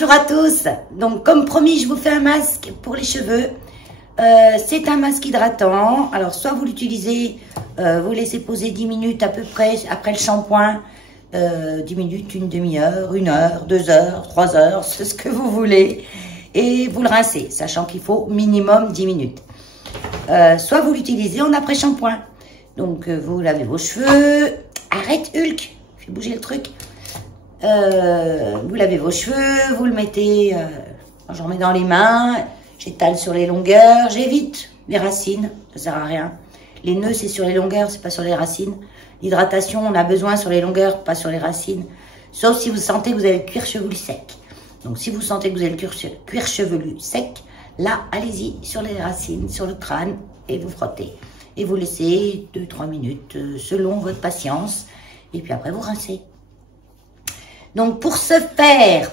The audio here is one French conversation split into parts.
Bonjour à tous. Donc comme promis, je vous fais un masque pour les cheveux. C'est un masque hydratant. Alors soit vous l'utilisez, vous laissez poser 10 minutes à peu près après le shampoing. 10 minutes, une demi-heure, 1 heure, 2 heures, 3 heures, c'est ce que vous voulez. Et vous le rincez, sachant qu'il faut minimum 10 minutes. Soit vous l'utilisez en après-shampoing. Donc vous lavez vos cheveux. Arrête Hulk, fais bouger le truc. Vous lavez vos cheveux, vous le mettez, j'en mets dans les mains, j'étale sur les longueurs, j'évite les racines, ça sert à rien. Les nœuds c'est sur les longueurs, c'est pas sur les racines. L'hydratation, on a besoin sur les longueurs, pas sur les racines. Sauf si vous sentez que vous avez le cuir chevelu sec. Donc si vous sentez que vous avez le cuir chevelu sec, là allez-y sur les racines, sur le crâne et vous frottez. Et vous laissez 2-3 minutes selon votre patience. Et puis après vous rincez. Donc pour ce faire,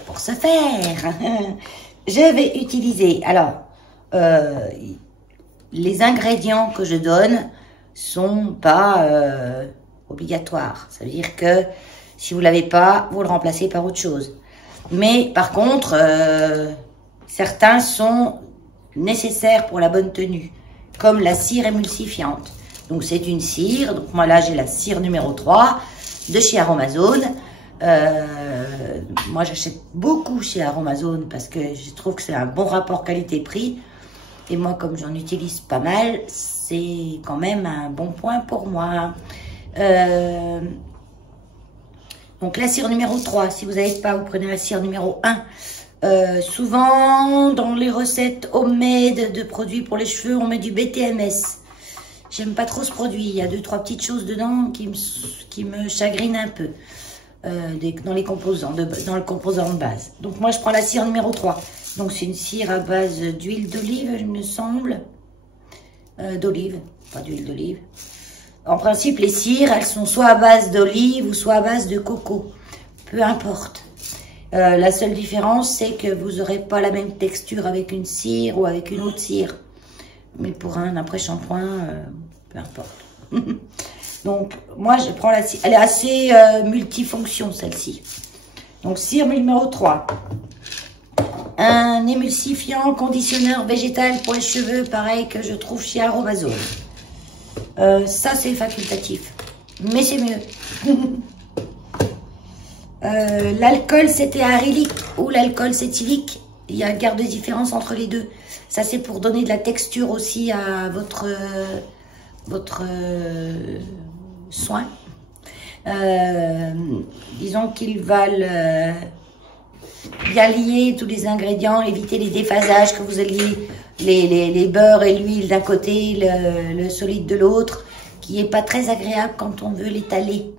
je vais utiliser, alors, les ingrédients que je donne sont pas obligatoires. Ça veut dire que si vous l'avez pas, vous le remplacez par autre chose. Mais par contre, certains sont nécessaires pour la bonne tenue, comme la cire émulsifiante. Donc c'est une cire, donc moi là j'ai la cire numéro 3 de chez Aromazone. Moi j'achète beaucoup chez Aromazone parce que je trouve que c'est un bon rapport qualité-prix et moi comme j'en utilise pas mal, c'est quand même un bon point pour moi. Donc la cire numéro 3, si vous n'avez pas, vous prenez la cire numéro 1. Souvent dans les recettes homemade de produits pour les cheveux, on met du BTMS. J'aime pas trop ce produit, il y a 2-3 petites choses dedans qui me chagrinent un peu. Dans les composants, dans le composant de base. Donc moi je prends la cire numéro 3. Donc c'est une cire à base d'huile d'olive, il me semble. D'olive, pas d'huile d'olive. En principe les cires, elles sont soit à base d'olive ou soit à base de coco. Peu importe. La seule différence c'est que vous n'aurez pas la même texture avec une cire ou avec une autre cire. Mais pour un après-shampoing, peu importe. Donc, moi, je prends la cire. Elle est assez multifonction, celle-ci. Donc, cire numéro 3. Un émulsifiant conditionneur végétal pour les cheveux, pareil que je trouve chez Aromazone. Ça, c'est facultatif. Mais c'est mieux. L'alcool cétéarylique ou l'alcool cétylique, il y a une garde de différence entre les deux. Ça, c'est pour donner de la texture aussi à votre soin. Disons qu'ils veulent bien lier tous les ingrédients, éviter les déphasages, que vous alliez les beurres et l'huile d'un côté, le solide de l'autre, qui est pas très agréable quand on veut l'étaler.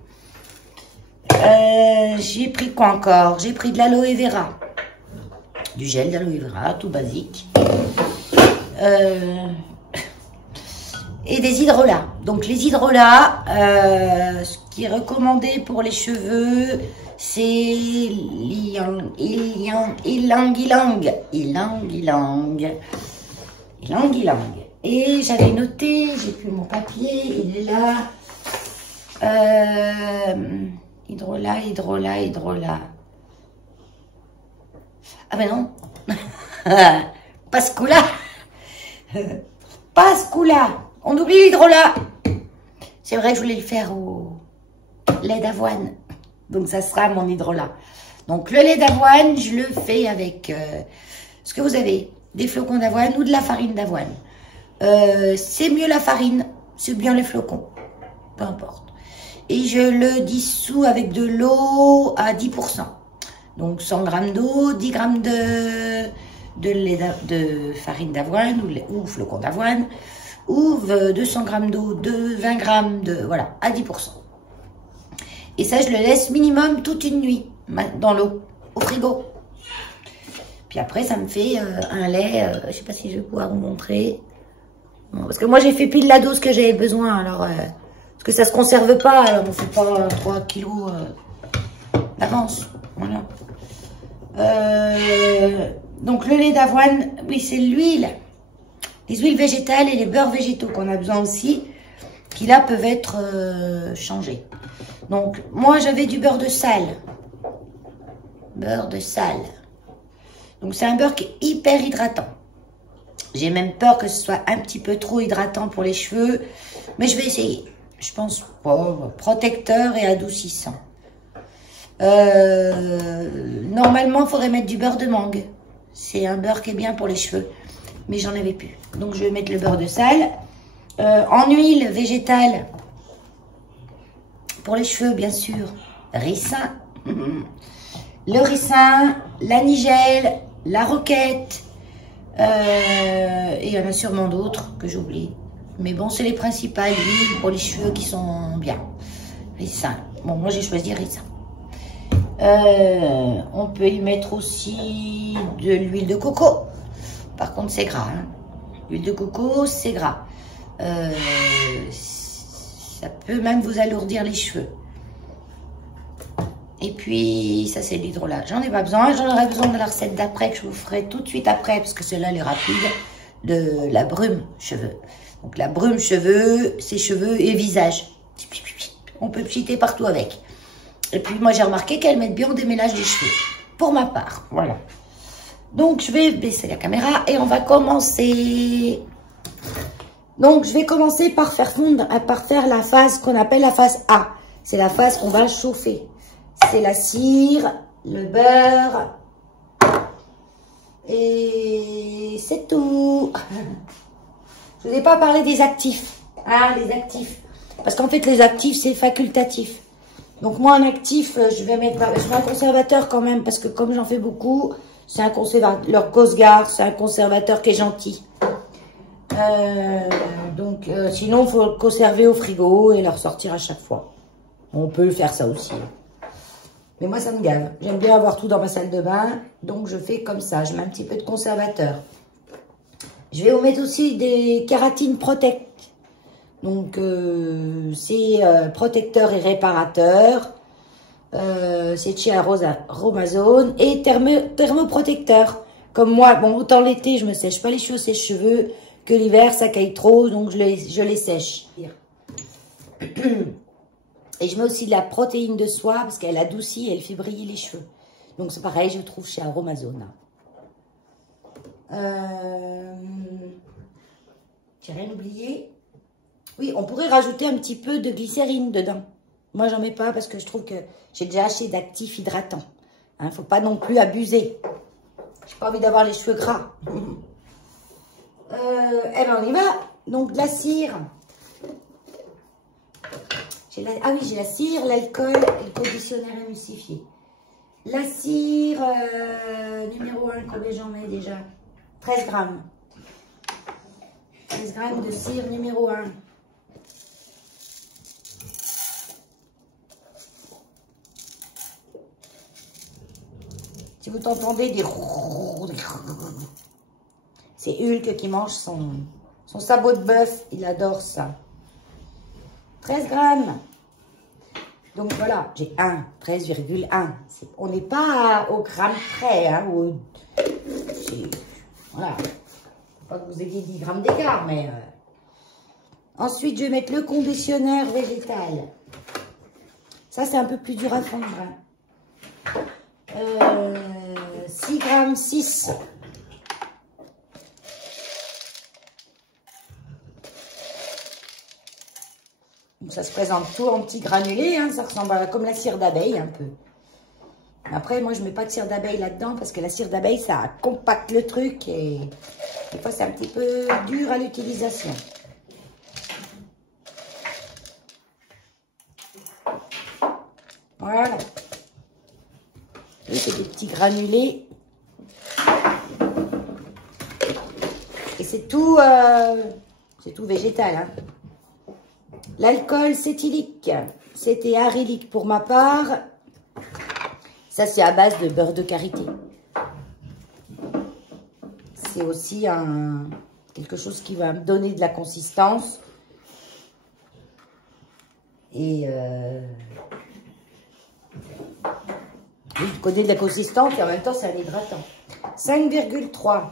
J'ai pris quoi encore? J'ai pris de l'aloe vera, du gel d'aloe vera, tout basique. Et des hydrolats. Donc les hydrolats, ce qui est recommandé pour les cheveux, c'est ylang ylang. Et j'avais noté, j'ai plus mon papier, il est là. Hydrolat. Ah ben non. Pascula. On oublie l'hydrolat. C'est vrai que je voulais le faire au lait d'avoine. Donc, ça sera mon hydrolat. Donc, le lait d'avoine, je le fais avec ce que vous avez. Des flocons d'avoine ou de la farine d'avoine. C'est mieux la farine. C'est bien les flocons. Peu importe. Et je le dissous avec de l'eau à 10%. Donc, 100 g d'eau, 10 g de farine d'avoine ou flocons d'avoine. Ou 200 g d'eau, 20 g de... Voilà, à 10%. Et ça, je le laisse minimum toute une nuit dans l'eau, au frigo. Puis après, ça me fait un lait, je sais pas si je vais pouvoir vous montrer. Bon, parce que moi, j'ai fait pile la dose que j'avais besoin. Alors, parce que ça se conserve pas, alors on fait pas 3 kilos d'avance. Voilà. Donc, le lait d'avoine, oui, c'est l'huile. Les huiles végétales et les beurres végétaux qu'on a besoin aussi, qui là peuvent être changés. Donc, moi, j'avais du beurre de salle. Beurre de salle. Donc c'est un beurre qui est hyper hydratant. J'ai même peur que ce soit un petit peu trop hydratant pour les cheveux. Mais je vais essayer. Je pense protecteur et adoucissant. Normalement, il faudrait mettre du beurre de mangue. C'est un beurre qui est bien pour les cheveux. Mais j'en avais plus. Donc je vais mettre le beurre de sal. En huile végétale. Pour les cheveux, bien sûr. Ricin. Le ricin, la nigelle, la roquette. Et il y en a sûrement d'autres que j'oublie. Mais bon, c'est les principales huiles pour les cheveux qui sont bien. Ricin. Bon, moi j'ai choisi ricin. On peut y mettre aussi de l'huile de coco. Par contre, c'est gras. Hein. L'huile de coco, c'est gras. Ça peut même vous alourdir les cheveux. Et puis, ça c'est l'hydrolat. J'en ai pas besoin. J'en aurai besoin de la recette d'après que je vous ferai tout de suite après, parce que celle-là, elle est rapide, de la brume cheveux. Donc, la brume cheveux, c'est cheveux et visage. On peut pchiter partout avec. Et puis, moi, j'ai remarqué qu'elle met bien au démêlage des cheveux. Pour ma part, voilà. Donc, je vais baisser la caméra et on va commencer. Donc, je vais commencer par faire fondre, par faire la phase qu'on appelle la phase A. C'est la phase qu'on va chauffer. C'est la cire, le beurre. Et c'est tout. Je ne vous ai pas parlé des actifs. Ah, les actifs. Parce qu'en fait, les actifs, c'est facultatif. Donc, moi, en actif, je vais mettre un conservateur quand même. Parce que comme j'en fais beaucoup, c'est un conservateur. Leur Cosgar, c'est un conservateur qui est gentil. Sinon, il faut le conserver au frigo et le ressortir à chaque fois. On peut faire ça aussi. Mais moi, ça me gave. J'aime bien avoir tout dans ma salle de bain. Donc, je fais comme ça. Je mets un petit peu de conservateur. Je vais vous mettre aussi des kératines Protect. Donc, c'est protecteur et réparateur. C'est chez Aromazone. Et thermoprotecteur. Comme moi, bon, autant l'été, je me sèche pas les cheveux que l'hiver, ça caille trop. Donc, je les sèche. Et je mets aussi de la protéine de soie parce qu'elle adoucit et elle fait briller les cheveux. Donc c'est pareil, je trouve chez Aromazone. J'ai rien oublié. Oui, on pourrait rajouter un petit peu de glycérine dedans. Moi, j'en mets pas parce que je trouve que j'ai déjà assez d'actifs hydratants. Hein, faut pas non plus abuser. J'ai pas envie d'avoir les cheveux gras. Eh ben, on y va. Donc, de la cire. Ah oui, j'ai la cire, l'alcool et le conditionnaire émulsifié. La cire numéro 1, combien j'en mets déjà? 13 grammes. 13 grammes de cire numéro 1. Si vous entendez des... C'est Hulk qui mange son sabot de bœuf. Il adore ça. 13 grammes. Donc voilà, j'ai 13,1. On n'est pas au gramme près. Hein, voilà. Faut pas que vous ayez 10 grammes d'écart, mais... Ensuite, je vais mettre le conditionnaire végétal. Ça, c'est un peu plus dur à fondre. Hein. 6 grammes 6. Donc ça se présente tout en petits granulés, hein, ça ressemble comme la cire d'abeille un peu. Après, moi je mets pas de cire d'abeille là-dedans parce que la cire d'abeille ça compacte le truc et des fois c'est un petit peu dur à l'utilisation. Voilà. Et c'est des petits granulés. Et c'est tout végétal, hein. L'alcool cétylique, c'était arylique pour ma part. Ça, c'est à base de beurre de karité. C'est aussi quelque chose qui va me donner de la consistance. Et oui, je connais de la consistance et en même temps, c'est un hydratant. 5,3.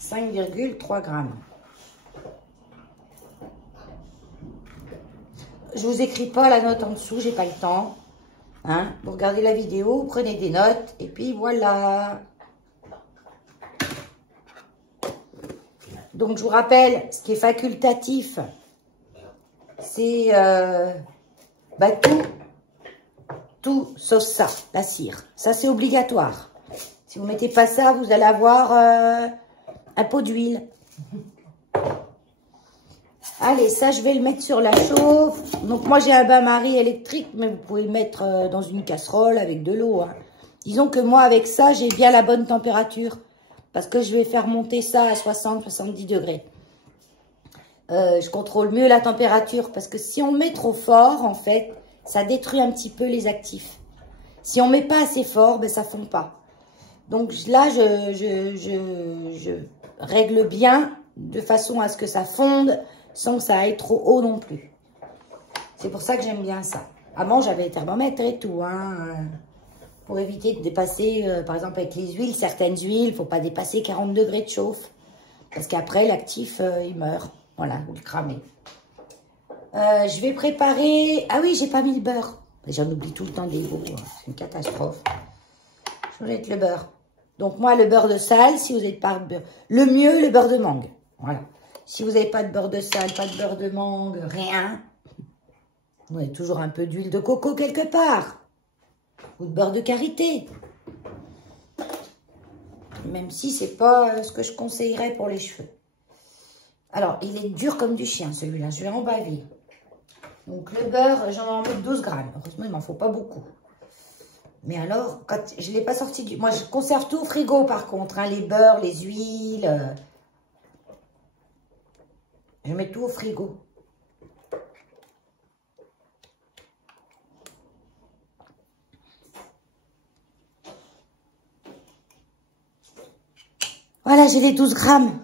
5,3 grammes. Je vous écris pas la note en dessous, j'ai pas le temps. Hein, vous regardez la vidéo, vous prenez des notes, et puis voilà. Donc, je vous rappelle, ce qui est facultatif, c'est tout sauf ça, la cire. Ça, c'est obligatoire. Si vous ne mettez pas ça, vous allez avoir un pot d'huile. Allez, ça, je vais le mettre sur la chauffe. Donc, moi, j'ai un bain-marie électrique, mais vous pouvez le mettre dans une casserole avec de l'eau. Hein. Disons que moi, avec ça, j'ai bien la bonne température. Parce que je vais faire monter ça à 60-70 degrés. Je contrôle mieux la température. Parce que si on met trop fort, en fait, ça détruit un petit peu les actifs. Si on met pas assez fort, ben, ça fond pas. Donc là, je règle bien de façon à ce que ça fonde sans que ça aille trop haut non plus. C'est pour ça que j'aime bien ça. Avant, j'avais les thermomètres et tout, hein, pour éviter de dépasser, par exemple avec les huiles, certaines huiles, il ne faut pas dépasser 40 degrés de chauffe. Parce qu'après, l'actif, il meurt. Voilà, vous le cramez. Je vais préparer... Ah oui, j'ai pas mis le beurre. J'en oublie tout le temps des veaux. C'est une catastrophe. Je vais mettre le beurre. Donc moi, le beurre de sal, si vous n'avez pas de beurre... Le mieux, le beurre de mangue. Voilà. Si vous n'avez pas de beurre de sal, pas de beurre de mangue, rien. Vous avez toujours un peu d'huile de coco quelque part. Ou de beurre de karité. Même si c'est pas ce que je conseillerais pour les cheveux. Alors, il est dur comme du chien, celui-là. Je vais en baver. Donc, le beurre, j'en mets 12 grammes. Heureusement, il m'en faut pas beaucoup. Mais alors, quand je ne l'ai pas sorti du... Moi, je conserve tout au frigo, par contre. Hein, les beurres, les huiles. Je mets tout au frigo. Voilà, j'ai les 12 grammes.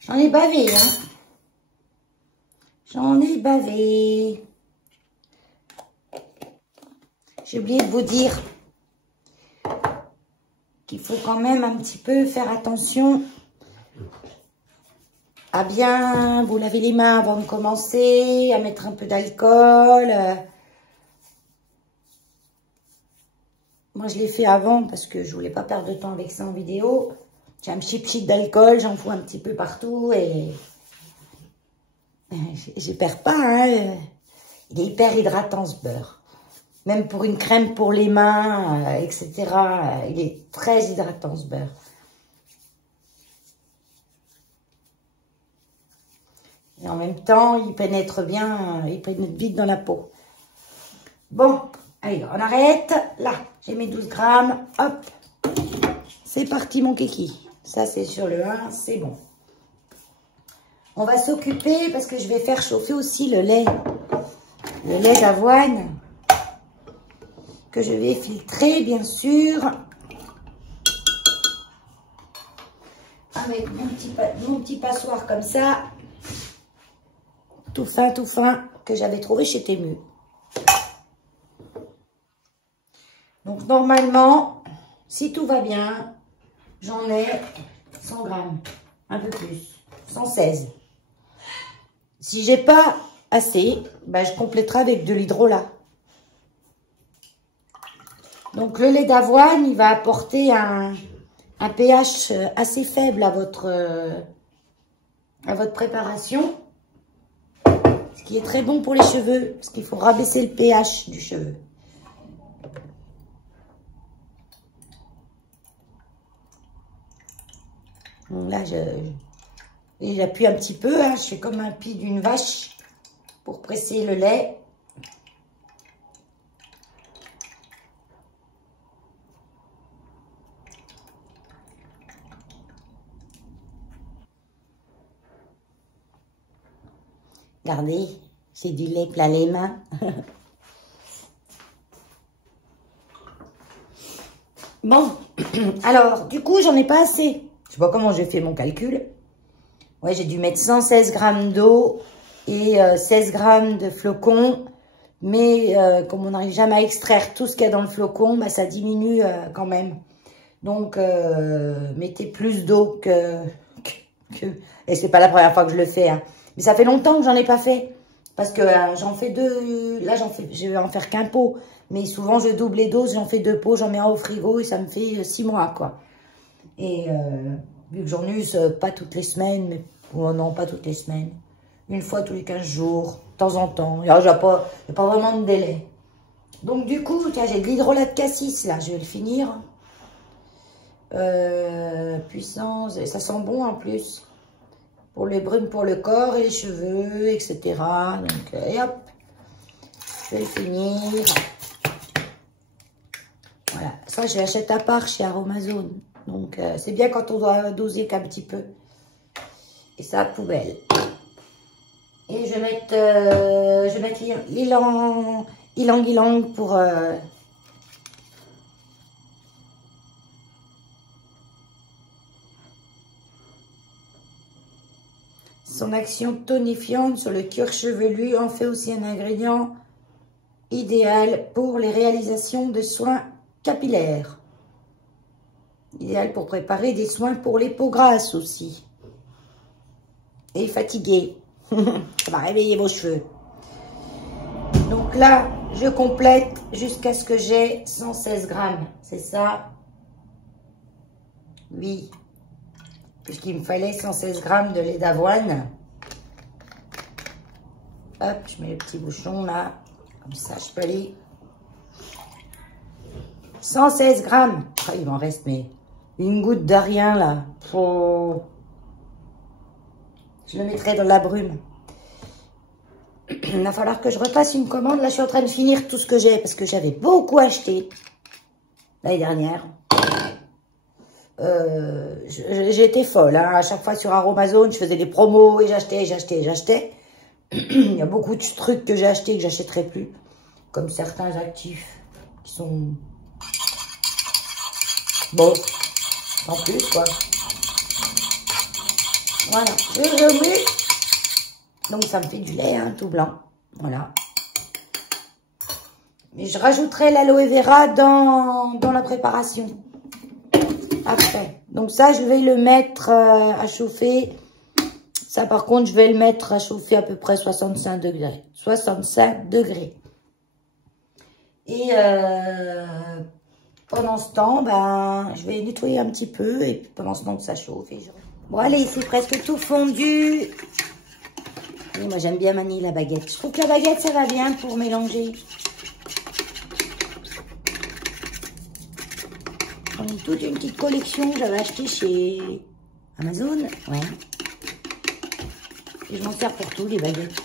J'en ai bavé, hein. J'en ai bavé. J'ai oublié de vous dire qu'il faut quand même un petit peu faire attention à bien vous laver les mains avant de commencer, à mettre un peu d'alcool. Moi, je l'ai fait avant parce que je voulais pas perdre de temps avec ça en vidéo. J'ai un petit pchit d'alcool, j'en fous un petit peu partout et je perds pas. Hein. Il est hyper hydratant ce beurre. Même pour une crème pour les mains, etc. Il est très hydratant ce beurre. Et en même temps, il pénètre bien, il pénètre vite dans la peau. Bon, allez, on arrête. Là, j'ai mes 12 grammes. Hop, c'est parti mon kiki. Ça, c'est sur le 1, c'est bon. On va s'occuper parce que je vais faire chauffer aussi le lait. Le lait d'avoine. Que je vais filtrer, bien sûr. Avec mon petit passoire comme ça. Tout fin, que j'avais trouvé chez Temu. Donc, normalement, si tout va bien, j'en ai 100 grammes. Un peu plus. 116. Si j'ai pas assez, ben, je compléterai avec de l'hydrolat. Donc, le lait d'avoine, il va apporter un pH assez faible à votre préparation. Ce qui est très bon pour les cheveux, parce qu'il faut rabaisser le pH du cheveu. Donc là, j'appuie un petit peu, hein, je fais comme un pis d'une vache pour presser le lait. Regardez, c'est du lait plein les mains. Bon, alors, du coup, j'en ai pas assez. Je sais pas comment j'ai fait mon calcul. Ouais, j'ai dû mettre 116 grammes d'eau et 16 grammes de flocons. Mais comme on n'arrive jamais à extraire tout ce qu'il y a dans le flocon, bah, ça diminue quand même. Donc, mettez plus d'eau que... Et c'est pas la première fois que je le fais, hein. Mais ça fait longtemps que j'en ai pas fait. Parce que j'en fais deux, là je vais en faire qu'un pot. Mais souvent je double les doses, j'en fais 2 pots, j'en mets un au frigo et ça me fait 6 mois quoi. Et vu que j'en use pas toutes les semaines, mais non pas toutes les semaines. Une fois tous les 15 jours, de temps en temps. Il n'y a pas vraiment de délai. Donc du coup, tiens, j'ai de l'hydrolat de cassis là, je vais le finir. Puissance, et ça sent bon en plus. Pour les brumes pour le corps et les cheveux, etc. Donc, et hop, je vais le finir. Voilà, ça je l'achète à part chez Aromazone. Donc c'est bien quand on doit doser qu'un petit peu. Et ça, poubelle. Et je vais mettre ylang-ylang pour... Son action tonifiante sur le cuir chevelu en fait aussi un ingrédient idéal pour les réalisations de soins capillaires. Idéal pour préparer des soins pour les peaux grasses aussi. Et fatiguées. Ça va réveiller vos cheveux. Donc là, je complète jusqu'à ce que j'ai 116 grammes. C'est ça? Oui. Puisqu'il me fallait 116 grammes de lait d'avoine. Hop, je mets le petit bouchon là. Comme ça, je peux aller. 116 grammes. Ah, il m'en reste, mais une goutte de rien là. Oh. Je le mettrai dans la brume. Il va falloir que je repasse une commande. Là, je suis en train de finir tout ce que j'ai parce que j'avais beaucoup acheté l'année dernière. J'étais folle. Hein. À chaque fois sur Aromazone, je faisais des promos et j'achetais. Il y a beaucoup de trucs que j'ai achetés que j'achèterai plus. Comme certains actifs qui sont... Bon, en plus, quoi. Voilà, je remets. Donc, ça me fait du lait, hein, tout blanc. Voilà. Mais je rajouterai l'aloe vera dans la préparation. Après. Donc, ça, je vais le mettre à chauffer. Ça, par contre, je vais le mettre à chauffer à peu près 65 degrés. 65 degrés. Et pendant ce temps, ben, je vais nettoyer un petit peu. Et puis, pendant ce temps que ça chauffe. Bon, allez, c'est presque tout fondu. Et moi, j'aime bien manier la baguette. Je trouve que la baguette, ça va bien pour mélanger. J'en ai toute une petite collection que j'avais achetée chez Amazon. Ouais. Et je m'en sers pour tout, les baguettes.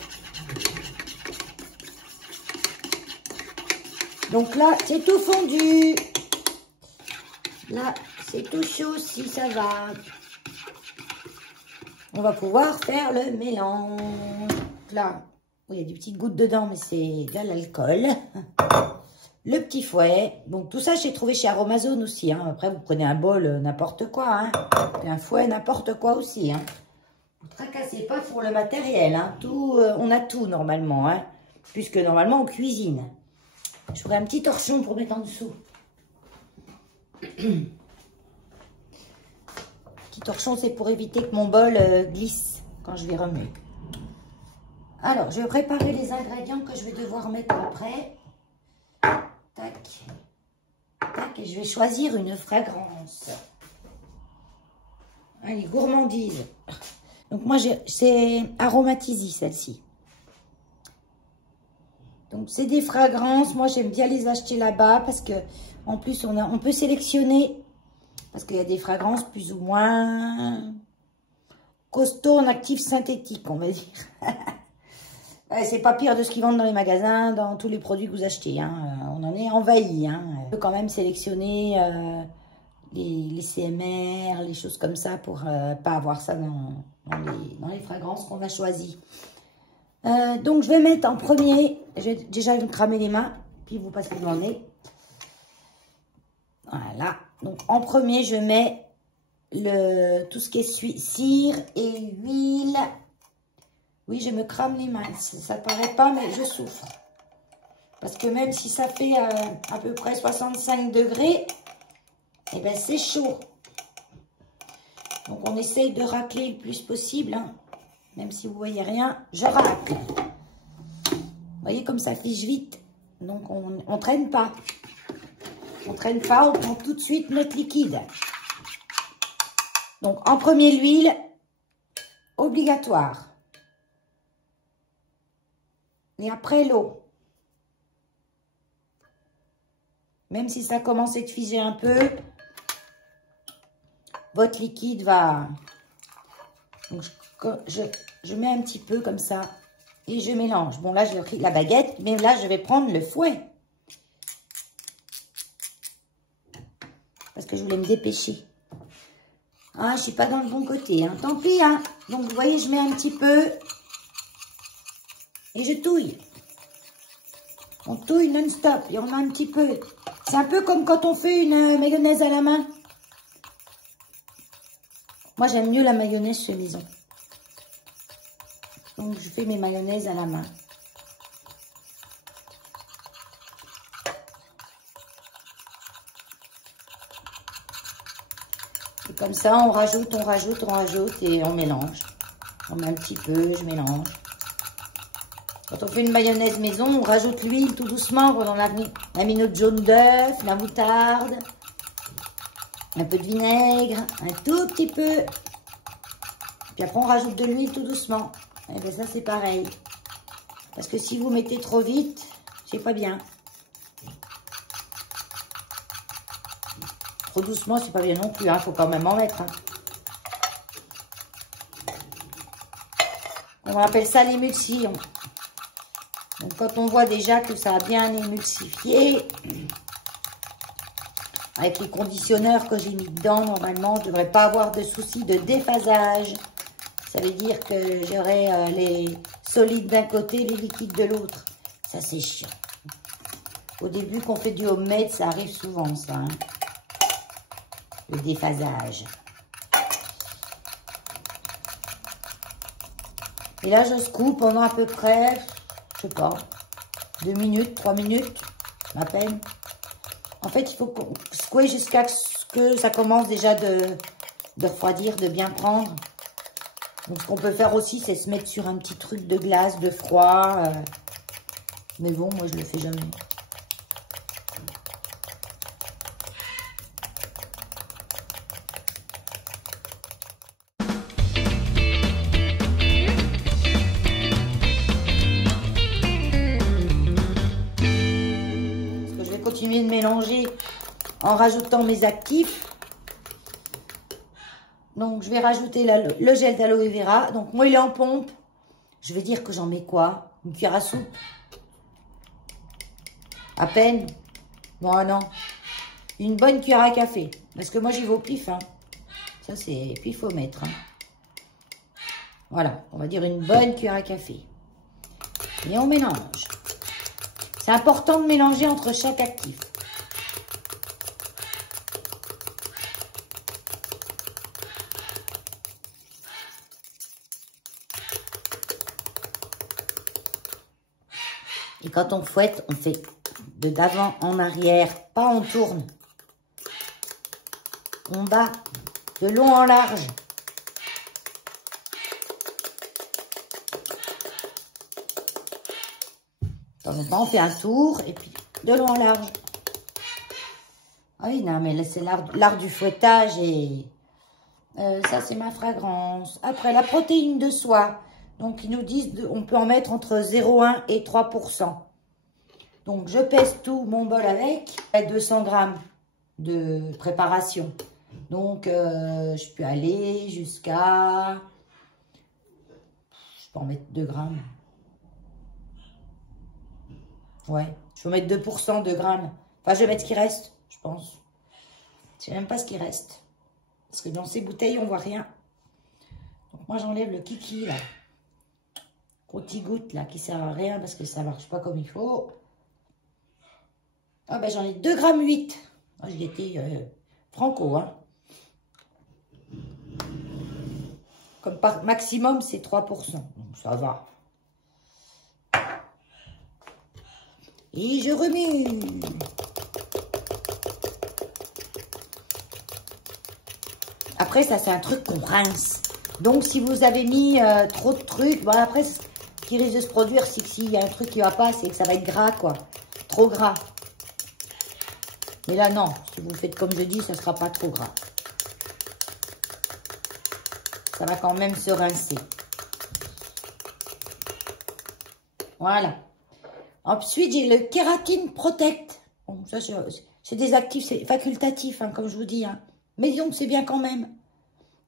Donc là, c'est tout fondu. Là, c'est tout chaud si ça va. On va pouvoir faire le mélange. Là, il y a des petites gouttes dedans, mais c'est de l'alcool. Le petit fouet. Donc, tout ça, j'ai trouvé chez Aromazone aussi. Hein. Après, vous prenez un bol, n'importe quoi. Hein. Et un fouet, n'importe quoi aussi. Hein. Ne vous tracassez pas pour le matériel. Hein. Tout, on a tout, normalement. Hein. Puisque, normalement, on cuisine. J'aurai un petit torchon pour mettre en dessous. Petit torchon, c'est pour éviter que mon bol glisse quand je vais remuer. Alors, je vais préparer les ingrédients que je vais devoir mettre après. Tac. Tac. Et je vais choisir une fragrance. Allez, gourmandise. Donc, moi, c'est Aromatisi, celle-ci. Donc, c'est des fragrances. Moi, j'aime bien les acheter là-bas parce que, en plus, on peut sélectionner. Parce qu'il y a des fragrances plus ou moins costauds en actifs synthétiques, on va dire. Ouais, c'est pas pire de ce qu'ils vendent dans les magasins, dans tous les produits que vous achetez. Hein. On en est envahi. Hein. On peut quand même sélectionner les CMR, les choses comme ça pour pas avoir ça dans les fragrances qu'on a choisies. Donc, je vais mettre en premier, déjà je vais me cramer les mains, puis vous passez dans le nez. Voilà. Donc, en premier, je mets tout ce qui est cire et huile. Oui, je me crame les mains. Ça ne paraît pas, mais je souffre. Parce que même si ça fait à peu près 65 degrés, eh ben, c'est chaud. Donc, on essaye de racler le plus possible. Hein. Même si vous ne voyez rien, je racle. Vous voyez comme ça fige vite. Donc, on traîne pas. On traîne pas, on prend tout de suite notre liquide. Donc, en premier, l'huile, obligatoire. Et après, l'eau. Même si ça commence à être figé un peu, votre liquide va... Donc, je mets un petit peu comme ça et je mélange. Bon, là, j'ai pris la baguette, mais là, je vais prendre le fouet. Parce que je voulais me dépêcher. Ah, je suis pas dans le bon côté, hein. Tant pis, hein. Donc, vous voyez, je mets un petit peu et je touille. On touille non-stop et on met un petit peu. C'est un peu comme quand on fait une mayonnaise à la main. Moi, j'aime mieux la mayonnaise chez maison. Donc, je fais mes mayonnaises à la main. Et comme ça, on rajoute et on mélange. On met un petit peu, je mélange. Quand on fait une mayonnaise maison, on rajoute l'huile tout doucement. On a mis notre jaune d'œuf, la moutarde, un peu de vinaigre, un tout petit peu. Puis après, on rajoute de l'huile tout doucement. Et bien ça, c'est pareil. Parce que si vous mettez trop vite, c'est pas bien. Trop doucement, c'est pas bien non plus. Faut quand même en mettre. On appelle ça l'émulsion. Donc, quand on voit déjà que ça a bien émulsifié, avec les conditionneurs que j'ai mis dedans, normalement, je ne devrais pas avoir de soucis de déphasage. Ça veut dire que j'aurai les solides d'un côté, les liquides de l'autre. Ça, c'est chiant. Au début, qu'on fait du homemade, ça arrive souvent, ça. Hein. Le déphasage. Et là, je secoue pendant à peu près, je sais pas, 2 minutes, 3 minutes, à peine. En fait, il faut secouer jusqu'à ce que ça commence déjà de refroidir, de bien prendre. Donc, ce qu'on peut faire aussi, c'est se mettre sur un petit truc de glace, de froid. Mais bon, moi, je le fais jamais. Continuer de mélanger en rajoutant mes actifs. Donc, je vais rajouter le gel d'aloe vera. Donc, moi, il est en pompe. Je vais dire que j'en mets quoi? Une cuillère à soupe? À peine? Bon, non. Une bonne cuillère à café. Parce que moi, j'y vais au pif. Hein. Ça, c'est pifomètre. Hein. Voilà. On va dire une bonne cuillère à café. Et on mélange. C'est important de mélanger entre chaque actif. Et quand on fouette, on fait de d'avant en arrière, pas on tourne. On bat de long en large. On fait un tour et puis de long en large. Ah oui, non, mais c'est l'art du fouettage et ça, c'est ma fragrance. Après, la protéine de soie. Donc, ils nous disent on peut en mettre entre 0,1 et 3%. Donc, je pèse tout mon bol avec 200 grammes de préparation. Donc, je peux aller jusqu'à... Je peux en mettre 2 grammes. Ouais, je vais mettre 2%, 2 grammes. Enfin, je vais mettre ce qui reste, je pense. Je sais même pas ce qui reste. Parce que dans ces bouteilles, on voit rien. Donc, moi, j'enlève le kiki, là. Goutte, là, qui sert à rien parce que ça marche pas comme il faut. Ah, ben, j'en ai 2,8 grammes. Ah, j'y étais franco, hein. Comme par maximum, c'est 3%. Donc, ça va. Et je remue. Après, ça, c'est un truc qu'on rince. Donc, si vous avez mis trop de trucs, bon, après, qui risque de se produire, c'est que s'il y a un truc qui va pas, c'est que ça va être gras, quoi. Trop gras. Mais là, non. Si vous faites comme je dis, ça sera pas trop gras. Ça va quand même se rincer. Voilà. Ensuite, j'ai le Kératine Protect. Bon, ça, c'est des actifs, c'est facultatif, hein, comme je vous dis. Hein. Mais donc, c'est bien quand même.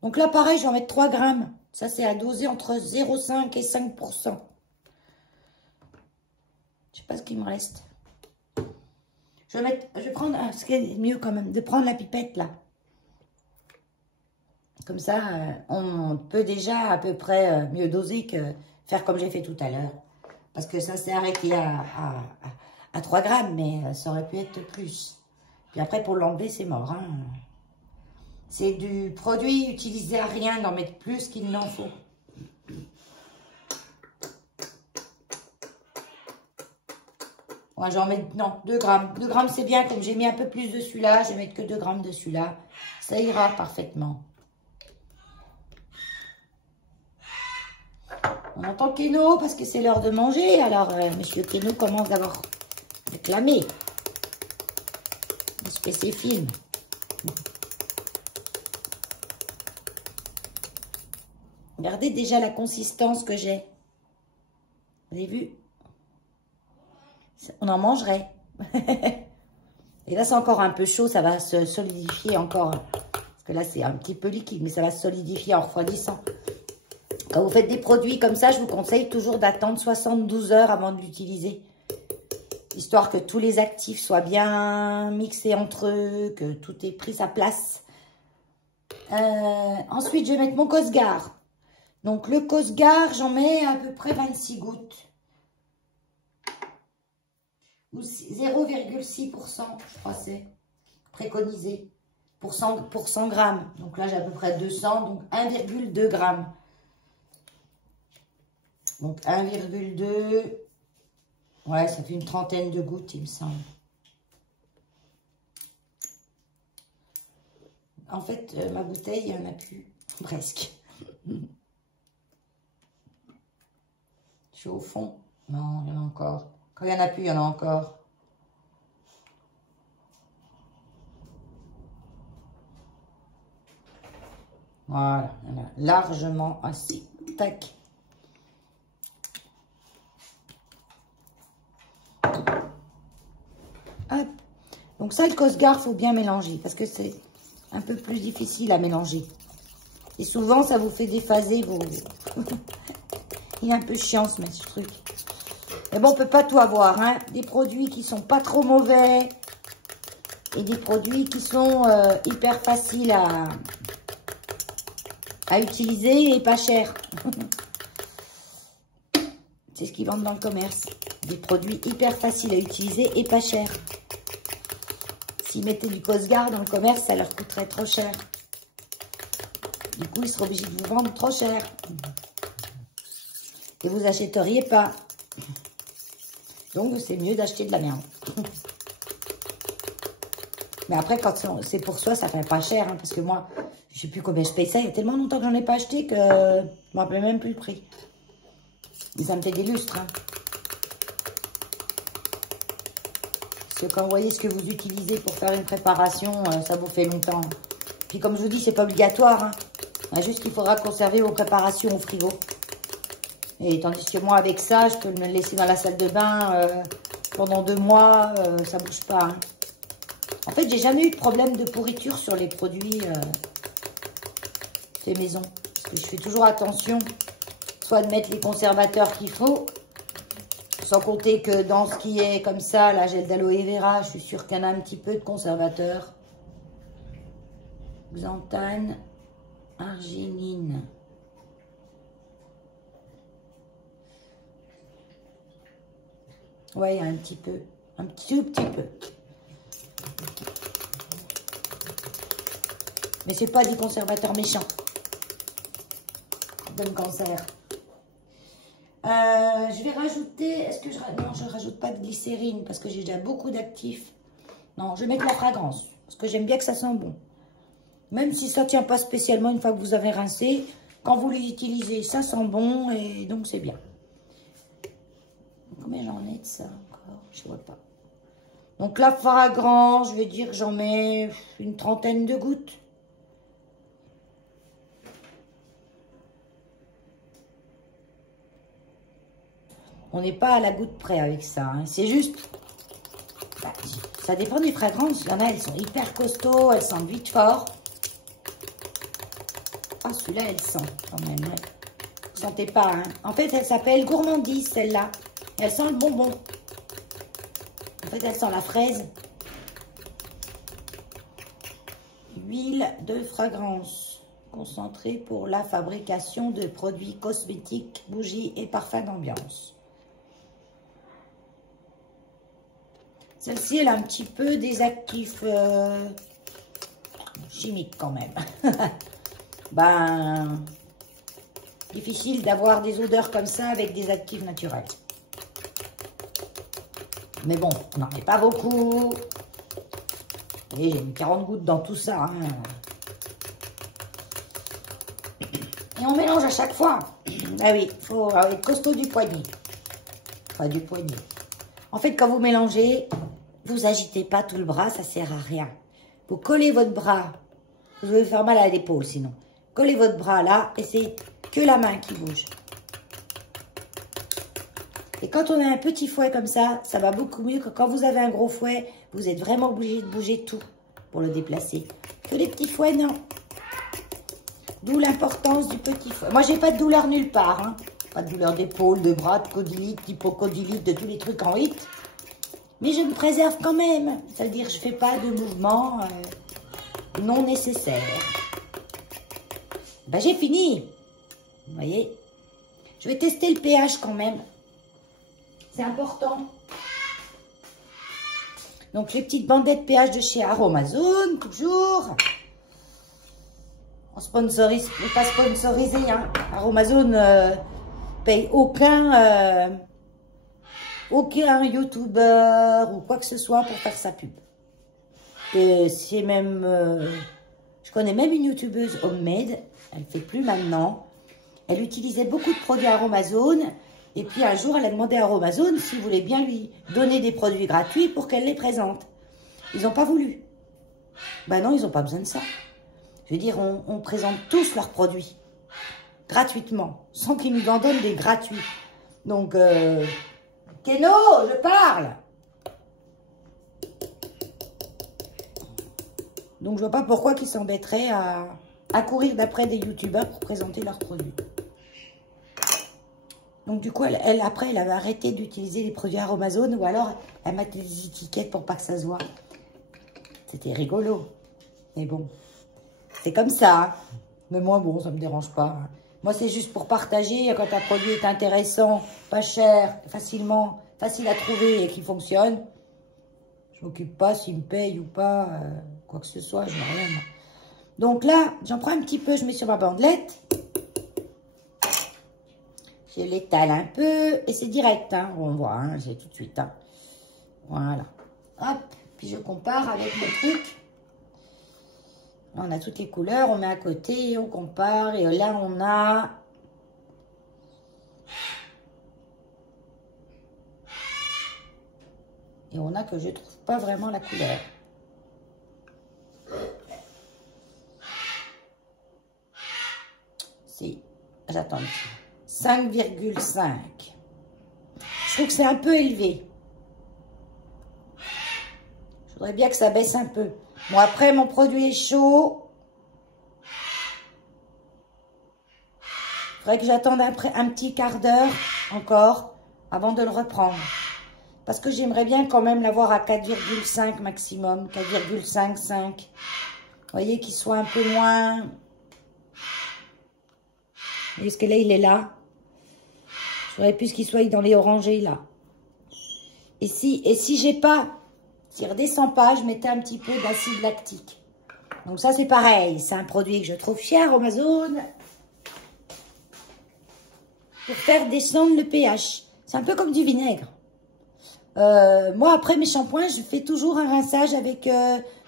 Donc là, pareil, je vais en mettre 3 grammes. Ça, c'est à doser entre 0,5 et 5%. Je sais pas ce qu'il me reste. Je vais prendre, ce qui est mieux quand même, de prendre la pipette, là. Comme ça, on peut déjà à peu près mieux doser que faire comme j'ai fait tout à l'heure. Parce que ça s'est arrêté à 3 grammes, mais ça aurait pu être plus. Puis après, pour l'enlever, c'est mort. Hein. C'est du produit utilisé à rien, d'en mettre plus qu'il n'en faut. Moi, j'en mets, non, 2 grammes. 2 grammes, c'est bien. Comme j'ai mis un peu plus de celui-là, je vais mettre que 2 grammes de celui-là. Ça ira parfaitement. On entend Keno parce que c'est l'heure de manger. Alors, monsieur Keno commence d'avoir réclamé. Il se fait ses films. Regardez déjà la consistance que j'ai. Vous avez vu? On en mangerait. Et là, c'est encore un peu chaud. Ça va se solidifier encore. Parce que là, c'est un petit peu liquide. Mais ça va se solidifier en refroidissant. Quand vous faites des produits comme ça, je vous conseille toujours d'attendre 72 heures avant de l'utiliser. Histoire que tous les actifs soient bien mixés entre eux, que tout ait pris sa place. Ensuite, je vais mettre mon Cosgar. Donc, le Cosgar, j'en mets à peu près 26 gouttes. Ou 0,6%, je crois c'est préconisé. Pour 100 grammes. Donc là, j'ai à peu près 200, donc 1,2 grammes. Donc 1,2. Ouais, ça fait une trentaine de gouttes, il me semble. En fait, ma bouteille, il n'y en a plus. Presque. Je suis au fond. Non, il y en a encore. Quand il n'y en a plus, il y en a encore. Voilà, il y en a largement assez. Tac. Hop. Donc ça, le Cosgar, il faut bien mélanger parce que c'est un peu plus difficile à mélanger. Et souvent, ça vous fait déphaser vos... Il est un peu chiant, ce truc. Mais bon, on ne peut pas tout avoir. Hein. Des produits qui sont pas trop mauvais et des produits qui sont hyper faciles à utiliser et pas chers. C'est ce qu'ils vendent dans le commerce. Des produits hyper faciles à utiliser et pas chers. S'ils mettaient du Cosgar dans le commerce, ça leur coûterait trop cher. Du coup, ils seraient obligés de vous vendre trop cher. Et vous n'achèteriez pas. Donc, c'est mieux d'acheter de la merde. Mais après, quand c'est pour soi, ça fait pas cher. Hein, parce que moi, je ne sais plus combien je paye ça. Il y a tellement longtemps que j'en ai pas acheté que je ne me rappelle même plus le prix. Mais ça me fait des lustres. Hein. Parce que quand vous voyez ce que vous utilisez pour faire une préparation, ça vous fait longtemps. Puis comme je vous dis, c'est pas obligatoire. Hein. Juste qu'il faudra conserver vos préparations au frigo. Et tandis que moi, avec ça, je peux me le laisser dans la salle de bain pendant 2 mois. Ça bouge pas. Hein. En fait, j'ai jamais eu de problème de pourriture sur les produits fait maison. Parce que je fais toujours attention, soit de mettre les conservateurs qu'il faut, sans compter que dans ce qui est comme ça, la gel d'aloe vera, je suis sûre qu'il y en a un petit peu de conservateur. Xanthane, arginine. Ouais, il y a un petit peu. Un tout petit peu. Mais c'est pas du conservateur méchant. Donne cancer. Je vais rajouter... Est-ce que non, je ne rajoute pas de glycérine parce que j'ai déjà beaucoup d'actifs. Non, je vais mettre la fragrance. Parce que j'aime bien que ça sent bon. Même si ça ne tient pas spécialement une fois que vous avez rincé. Quand vous l'utilisez, ça sent bon et donc c'est bien. Combien j'en ai de ça encore? Je vois pas. Donc la fragrance, je vais dire que j'en mets une trentaine de gouttes. On n'est pas à la goutte près avec ça. Hein. C'est juste... Bah, ça dépend des fragrances. Il y en a, elles sont hyper costauds. Elles sentent vite fort. Ah, celui-là, elle sent quand même. Ouais. Vous ne sentez pas. Hein. En fait, elle s'appelle Gourmandise, celle-là. Elle sent le bonbon. En fait, elle sent la fraise. Huile de fragrance. Concentrée pour la fabrication de produits cosmétiques, bougies et parfums d'ambiance. Celle-ci, elle a un petit peu des actifs chimiques quand même. Ben, difficile d'avoir des odeurs comme ça avec des actifs naturels. Mais bon, on n'en met pas beaucoup. Et j'ai mis 40 gouttes dans tout ça. Hein. Et on mélange à chaque fois. Ah oui, il faut être costaud du poignet. Enfin, du poignet. En fait, quand vous mélangez... Vous agitez pas tout le bras, ça sert à rien. Vous collez votre bras. Vous allez faire mal à l'épaule sinon. Collez votre bras là et c'est que la main qui bouge. Et quand on a un petit fouet comme ça va beaucoup mieux que quand vous avez un gros fouet. Vous êtes vraiment obligé de bouger tout pour le déplacer. Que les petits fouets, non. D'où l'importance du petit fouet. Moi, j'ai pas de douleur nulle part. Hein. Pas de douleur d'épaule, de bras, de condylite, d'hypocondylite, de tous les trucs en 8. Mais je me préserve quand même. Ça veut dire que je ne fais pas de mouvements non nécessaires. Ben, j'ai fini. Vous voyez? Je vais tester le pH quand même. C'est important. Donc, les petites bandettes pH de chez Aromazone, toujours. On sponsorise, mais pas sponsorisé. Hein. Aromazone paye aucun youtubeur ou quoi que ce soit pour faire sa pub. Et c'est même... je connais même une youtubeuse homemade. Elle ne fait plus maintenant. Elle utilisait beaucoup de produits Aromazone. Et puis un jour, elle a demandé à Aromazone s'il voulait bien lui donner des produits gratuits pour qu'elle les présente. Ils n'ont pas voulu. Ben non, ils n'ont pas besoin de ça. Je veux dire, on présente tous leurs produits. Gratuitement. Sans qu'ils nous en donnent des gratuits. Donc... Keno, je parle. Donc, je vois pas pourquoi ils s'embêteraient à courir d'après des youtubeurs pour présenter leurs produits. Donc, du coup, après, elle avait arrêté d'utiliser les produits Aromazone ou alors elle mettait des étiquettes pour pas que ça se voit. C'était rigolo. Mais bon, c'est comme ça. Mais moi, bon, ça me dérange pas. Moi, c'est juste pour partager quand un produit est intéressant, pas cher, facile à trouver et qui fonctionne. Je m'occupe pas s'il me paye ou pas, quoi que ce soit, je n'ai rien. Donc là, j'en prends un petit peu, je mets sur ma bandelette. Je l'étale un peu et c'est direct, hein, on voit, hein, c'est tout de suite. Hein. Voilà. Hop, puis je compare avec le truc. On a toutes les couleurs, on met à côté, on compare. Et là, on a... Et on a que je ne trouve pas vraiment la couleur. Si, j'attends. 5,5. Je trouve que c'est un peu élevé. Je voudrais bien que ça baisse un peu. Bon, après, mon produit est chaud. Il faudrait que j'attende un petit quart d'heure encore avant de le reprendre. Parce que j'aimerais bien quand même l'avoir à 4,5 maximum. 4,5, 5. Vous voyez, qu'il soit un peu moins... Parce que là, il est là. Je voudrais plus qu'il soit dans les orangés, là. Et si j'ai pas... S'il ne redescend pas, je mettais un petit peu d'acide lactique. Donc ça, c'est pareil. C'est un produit que je trouve cher, Aromazone. Pour faire descendre le pH. C'est un peu comme du vinaigre. Moi, après mes shampoings, je fais toujours un rinçage avec...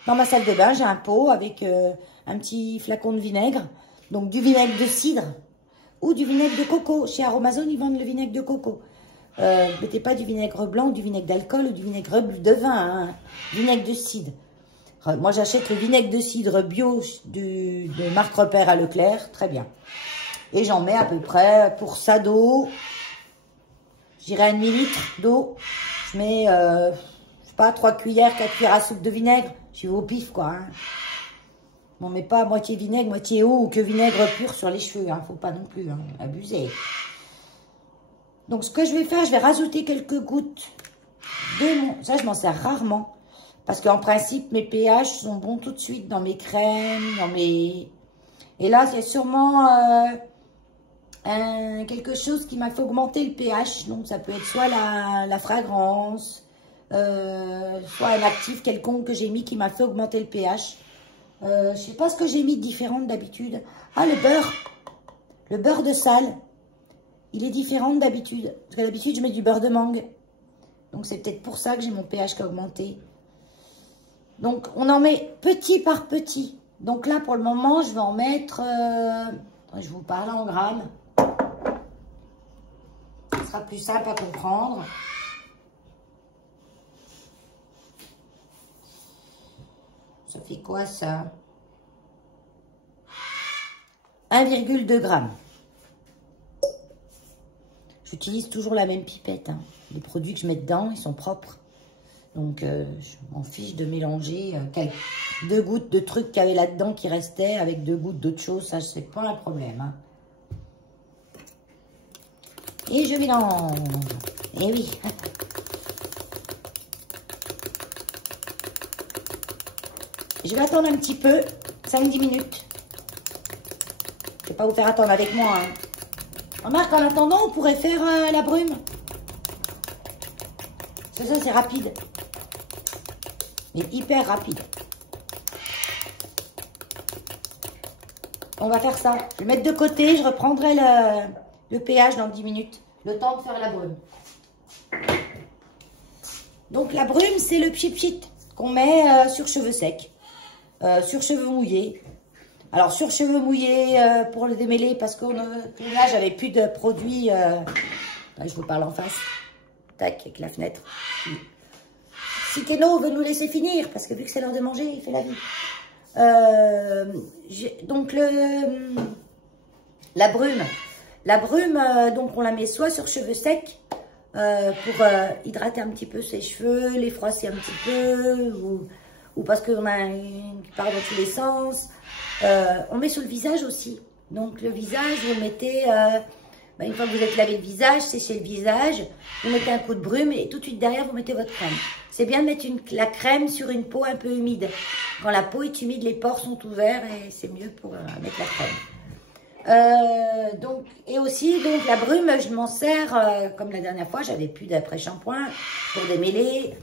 dans ma salle de bain, j'ai un pot avec un petit flacon de vinaigre. Donc du vinaigre de cidre ou du vinaigre de coco. Chez Aromazone, ils vendent le vinaigre de coco. Mettez pas du vinaigre blanc, du vinaigre d'alcool ou du vinaigre de vin, hein. Vinaigre de cidre. Moi, j'achète le vinaigre de cidre bio de marque Repère à Leclerc, très bien. Et j'en mets à peu près, pour ça d'eau, je dirais un demi-litre d'eau. Je mets, je sais pas, 3 cuillères, 4 cuillères à soupe de vinaigre. Je vais au pif, quoi. Hein. On met pas moitié vinaigre, moitié eau ou que vinaigre pur sur les cheveux. Hein. Faut pas non plus hein, abuser. Donc, ce que je vais faire, je vais rajouter quelques gouttes de mon... Ça, je m'en sers rarement. Parce qu'en principe, mes pH sont bons tout de suite dans mes crèmes, dans mes... Et là, c'est sûrement quelque chose qui m'a fait augmenter le pH. Donc, ça peut être soit la fragrance, soit un actif quelconque que j'ai mis qui m'a fait augmenter le pH. Je sais pas ce que j'ai mis de différent d'habitude. Ah, le beurre. Le beurre de salle. Il est différent d'habitude. Parce que d'habitude, je mets du beurre de mangue. Donc, c'est peut-être pour ça que j'ai mon pH qui a augmenté. Donc, on en met petit par petit. Donc là, pour le moment, je vais en mettre... je vous parle en grammes. Ce sera plus simple à comprendre. Ça fait quoi, ça? 1,2 g. J'utilise toujours la même pipette. Hein. Les produits que je mets dedans, ils sont propres. Donc, je m'en fiche de mélanger 2 gouttes de trucs qu'il y avait là-dedans qui restaient avec 2 gouttes d'autre chose. Ça, c'est pas un problème. Hein. Et je mélange. Eh oui. Je vais attendre un petit peu, 5-10 minutes. Je ne vais pas vous faire attendre avec moi. Hein. Remarque, en attendant, on pourrait faire la brume. Ça, c'est rapide. Mais hyper rapide. On va faire ça. Je vais mettre de côté, je reprendrai le pH dans 10 minutes. Le temps de faire la brume. Donc la brume, c'est le pchit-pchit qu'on met sur cheveux secs. Sur cheveux mouillés. Alors sur cheveux mouillés pour le démêler parce que là j'avais plus de produits. Là, je vous parle en face. Tac, avec la fenêtre. Si Keno veut nous laisser finir, parce que vu que c'est l'heure de manger, il fait la vie. Donc la brume. La brume, donc on la met soit sur cheveux secs pour hydrater un petit peu ses cheveux, les froisser un petit peu, ou parce qu'on a une qui part dans tous les sens. On met sur le visage aussi. Donc le visage, vous mettez, une fois que vous êtes lavé le visage, séchez le visage, vous mettez un coup de brume et tout de suite derrière, vous mettez votre crème. C'est bien de mettre la crème sur une peau un peu humide. Quand la peau est humide, les pores sont ouverts et c'est mieux pour mettre la crème. Et aussi, donc la brume, je m'en sers, comme la dernière fois, j'avais plus d'après-shampoing pour démêler.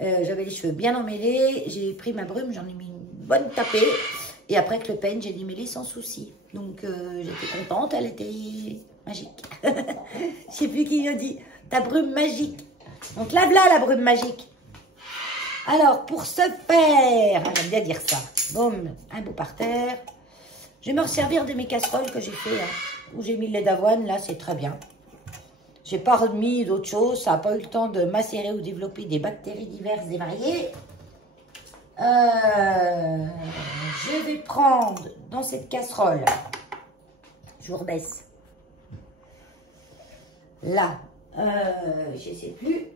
J'avais les cheveux bien emmêlés, j'ai pris ma brume, j'en ai mis une bonne tapée. Et après avec le peigne, j'ai démêlé sans souci. Donc j'étais contente, elle était magique. Je sais plus qui a dit, ta brume magique. Donc là, la brume magique. Alors, pour ce faire, j'aime bien dire ça. Boum, un bout par terre. Je vais me resservir de mes casseroles que j'ai fait, hein, où j'ai mis le lait d'avoine. Là, c'est très bien. J'ai pas remis d'autres choses. Ça n'a pas eu le temps de macérer ou développer des bactéries diverses et variées. Je vais prendre dans cette casserole, je vous rebaisse, là, je ne sais plus,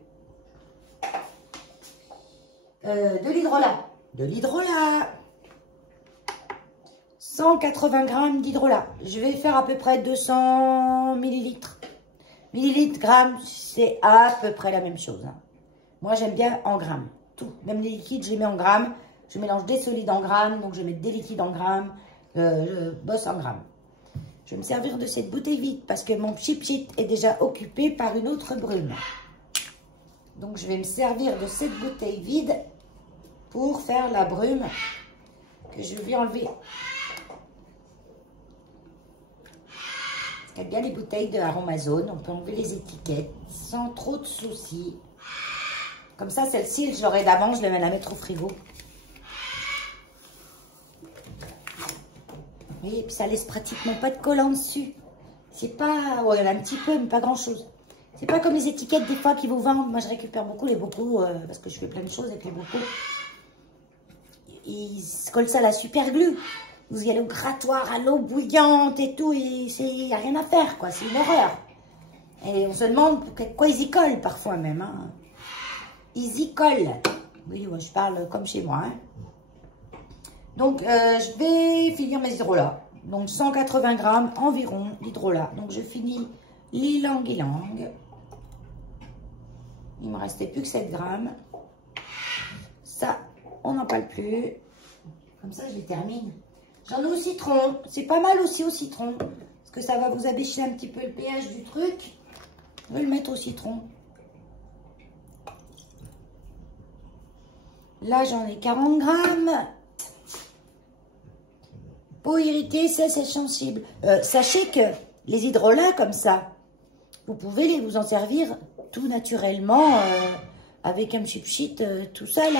de l'hydrolat. De l'hydrolat. 180 grammes d'hydrolat. Je vais faire à peu près 200 millilitres. Millilitres, grammes, c'est à peu près la même chose. Hein. Moi, j'aime bien en grammes. Tout. Même les liquides, je les mets en grammes. Je mélange des solides en grammes. Donc, je mets des liquides en grammes. Je bosse en grammes. Je vais me servir de cette bouteille vide parce que mon pchit-pchit est déjà occupé par une autre brume. Donc, je vais me servir de cette bouteille vide pour faire la brume que je vais enlever. Parce qu'il y a bien les bouteilles de Aromazone. On peut enlever les étiquettes sans trop de soucis. Comme ça, celle-ci, je l'aurai d'avant, je vais la mettre au frigo. Oui, et puis ça laisse pratiquement pas de collant dessus. C'est pas... Ouais, il y en a un petit peu, mais pas grand-chose. C'est pas comme les étiquettes des fois qui vous vendent. Moi, je récupère beaucoup les bocaux parce que je fais plein de choses avec les bocaux. Ils se collent ça à la super glue. Vous y allez au grattoir, à l'eau bouillante et tout. Il n'y a rien à faire, quoi. C'est une horreur. Et on se demande pourquoi ils y collent parfois même. Hein. Ils y collent. Oui, ouais, je parle comme chez moi. Hein. Donc, je vais finir mes hydrolats. Donc, 180 grammes environ d'hydrolat. Donc, je finis l'ilang-ilang. Il ne me restait plus que 7 grammes. Ça, on n'en parle plus. Comme ça, je les termine. J'en ai au citron. C'est pas mal aussi au citron. Parce que ça va vous abaisser un petit peu le pH du truc. Je vais le mettre au citron. Là, j'en ai 40 grammes. Peau irritée, sèche sensible. Sachez que les hydrolats comme ça, vous pouvez vous en servir tout naturellement avec un chipchit tout seul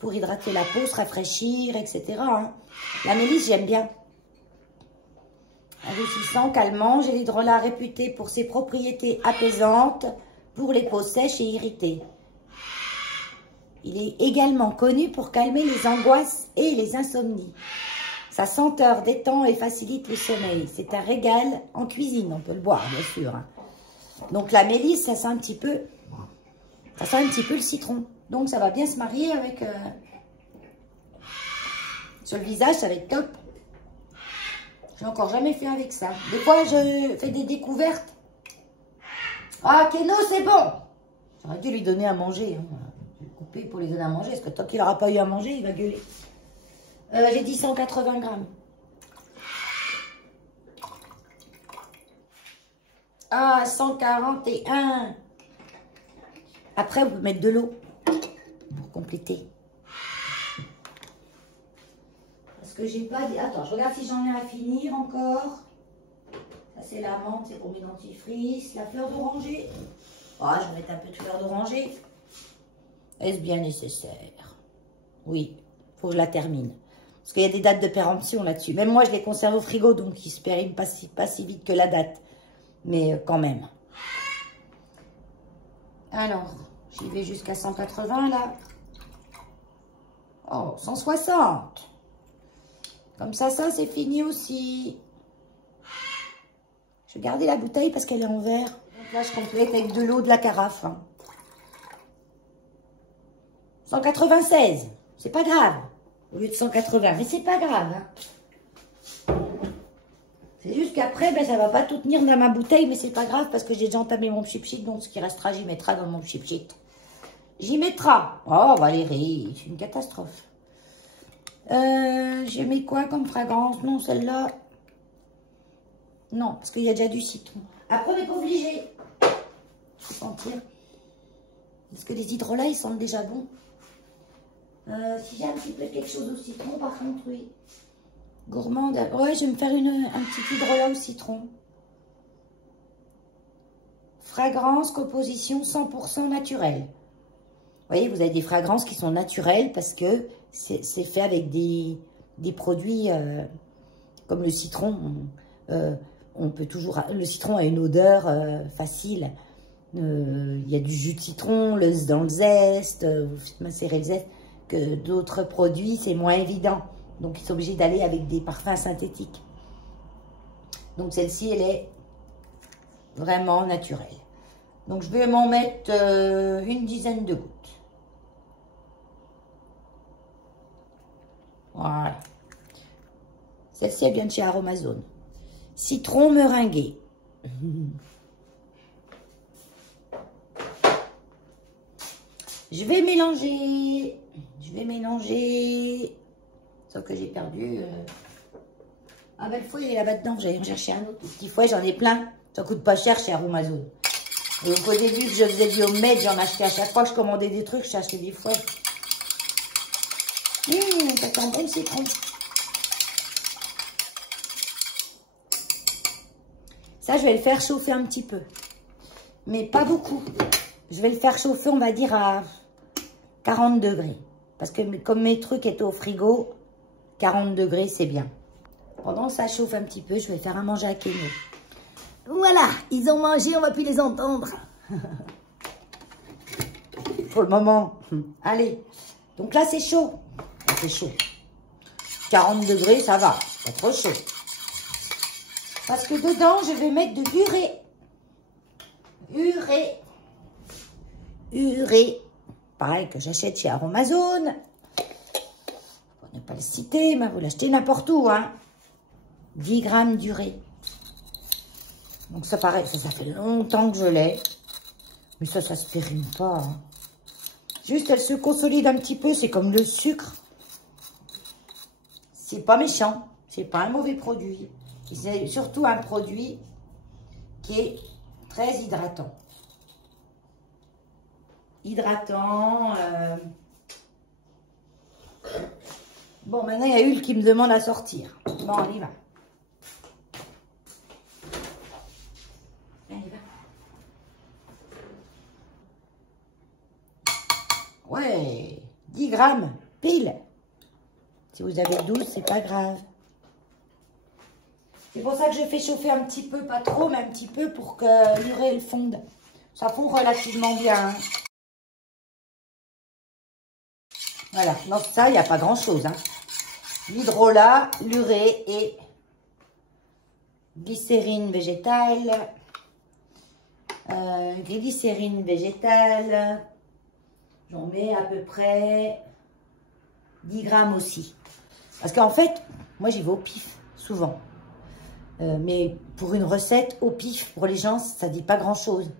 pour hydrater la peau, se rafraîchir, etc. Hein. La mélisse, j'aime bien. Adoucissant, calmant, j'ai l'hydrolat réputé pour ses propriétés apaisantes pour les peaux sèches et irritées. Il est également connu pour calmer les angoisses et les insomnies. Sa senteur détend et facilite le sommeil. C'est un régal en cuisine, on peut le boire, bien sûr. Hein. Donc la mélisse, ça sent un petit peu le citron. Donc ça va bien se marier avec... sur le visage, ça va être top. J'ai encore jamais fait avec ça. Des fois, je fais des découvertes. Ah, Keno, c'est bon. J'aurais dû lui donner à manger. Hein. Je vais le couper pour lui donner à manger. Parce que tant qu'il n'aura pas eu à manger, il va gueuler. J'ai dit 180 grammes. Ah, 141. Après, vous pouvez mettre de l'eau pour compléter. Parce que j'ai pas dit... Attends, je regarde si j'en ai à finir encore. Ça, c'est la menthe, c'est pour mes dentifrices. La fleur d'oranger. Ah, je vais mettre un peu de fleur d'oranger. Est-ce bien nécessaire? Oui, il faut que je la termine. Parce qu'il y a des dates de péremption là-dessus. Même moi, je les conserve au frigo, donc ils se périment pas si vite que la date. Mais quand même. Alors, j'y vais jusqu'à 180 là. Oh, 160. Comme ça, c'est fini aussi. Je vais garder la bouteille parce qu'elle est en verre. Donc là, je complète avec de l'eau de la carafe. Hein. 196. C'est pas grave. Au lieu de 180. Mais c'est pas grave. Hein. C'est juste qu'après, ben, ça va pas tout tenir dans ma bouteille. Mais c'est pas grave parce que j'ai déjà entamé mon chipchit. Donc ce qui restera, j'y mettra dans mon chipchit. J'y mettra. Oh, Valérie, c'est une catastrophe. J'ai mis quoi comme fragrance? Non, celle-là. Non, parce qu'il y a déjà du citron. Après, on n'est pas obligé. Je vais sentir. Parce que les hydrolats, ils sentent déjà bon. Si j'ai un petit peu quelque chose au citron, par contre, oui. Gourmande. Ouais, je vais me faire un petit hydrolat au citron. Fragrance, composition 100% naturelle. Vous voyez, vous avez des fragrances qui sont naturelles parce que c'est fait avec des produits comme le citron. On peut toujours... Le citron a une odeur facile. Il y a du jus de citron, dans le zeste, vous faites macérer le zeste. Que d'autres produits, c'est moins évident. Donc, ils sont obligés d'aller avec des parfums synthétiques. Donc, celle-ci, elle est vraiment naturelle. Donc, je vais m'en mettre une dizaine de gouttes. Voilà. Celle-ci, elle vient de chez Aromazone. Citron meringué. Je vais mélanger. Sauf que j'ai perdu. Ah ben le fouet, il est là-bas dedans. J'allais en chercher un autre. Le petit fouet, j'en ai plein. Ça coûte pas cher chez Aromazone. Donc au début que je faisais du homemade, j'en achetais à chaque fois que je commandais des trucs, j'achetais des fouets. Ça sent bon le citron. Ça, je vais le faire chauffer un petit peu. Mais pas beaucoup. Je vais le faire chauffer, on va dire, à 40 degrés. Parce que comme mes trucs étaient au frigo, 40 degrés, c'est bien. Pendant que ça chauffe un petit peu, je vais faire à manger à Keno. Voilà, ils ont mangé, on va plus les entendre. Pour le moment. Allez, donc là c'est chaud. C'est chaud. 40 degrés, ça va. Pas trop chaud. Parce que dedans, je vais mettre de l'urée. Urée. Pareil que j'achète chez Aromazone. Pour ne pas le citer, mais vous l'achetez n'importe où. Hein. 10 grammes d'urée. Donc ça pareil, ça fait longtemps que je l'ai. Mais ça se périme pas. Hein. Juste, elle se consolide un petit peu. C'est comme le sucre. C'est pas méchant. C'est pas un mauvais produit. C'est surtout un produit qui est très hydratant. Bon, maintenant, il y a Hulk qui me demande à sortir. Bon, on y va. On y va. Ouais, 10 grammes, pile. Si vous avez 12, c'est pas grave. C'est pour ça que je fais chauffer un petit peu, pas trop, mais un petit peu pour que l'urée fonde. Ça fond relativement bien. Hein. Voilà, dans ça, il n'y a pas grand-chose. Hein. L'hydrolat, l'urée et glycérine végétale. Glycérine végétale. J'en mets à peu près 10 grammes aussi. Parce qu'en fait, moi, j'y vais au pif, souvent. Mais pour une recette, au pif, pour les gens, ça dit pas grand-chose.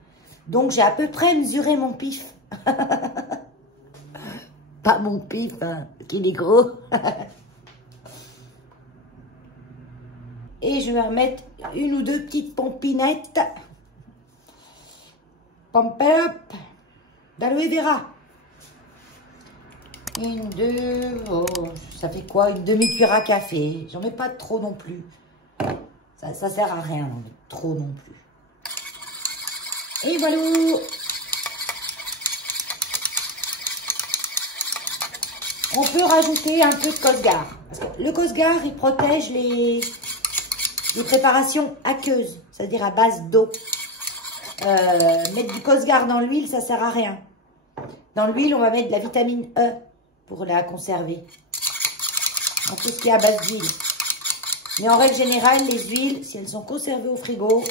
Donc, j'ai à peu près mesuré mon pif. Pas mon pif, hein, qu'il est gros. Et je vais remettre une ou deux petites pompinettes. Pump-up d'aloe vera. Une, deux, oh, ça fait quoi? Une demi-cuillère à café. J'en mets pas trop non plus. Ça sert à rien, non, trop non plus. Et voilà. On peut rajouter un peu de Cosgar. Parce que le Cosgar, il protège les préparations aqueuses, c'est-à-dire à base d'eau. Mettre du Cosgar dans l'huile, ça sert à rien. Dans l'huile, on va mettre de la vitamine E pour la conserver. En tout ce qui est à base d'huile. Mais en règle générale, les huiles, si elles sont conservées au frigo,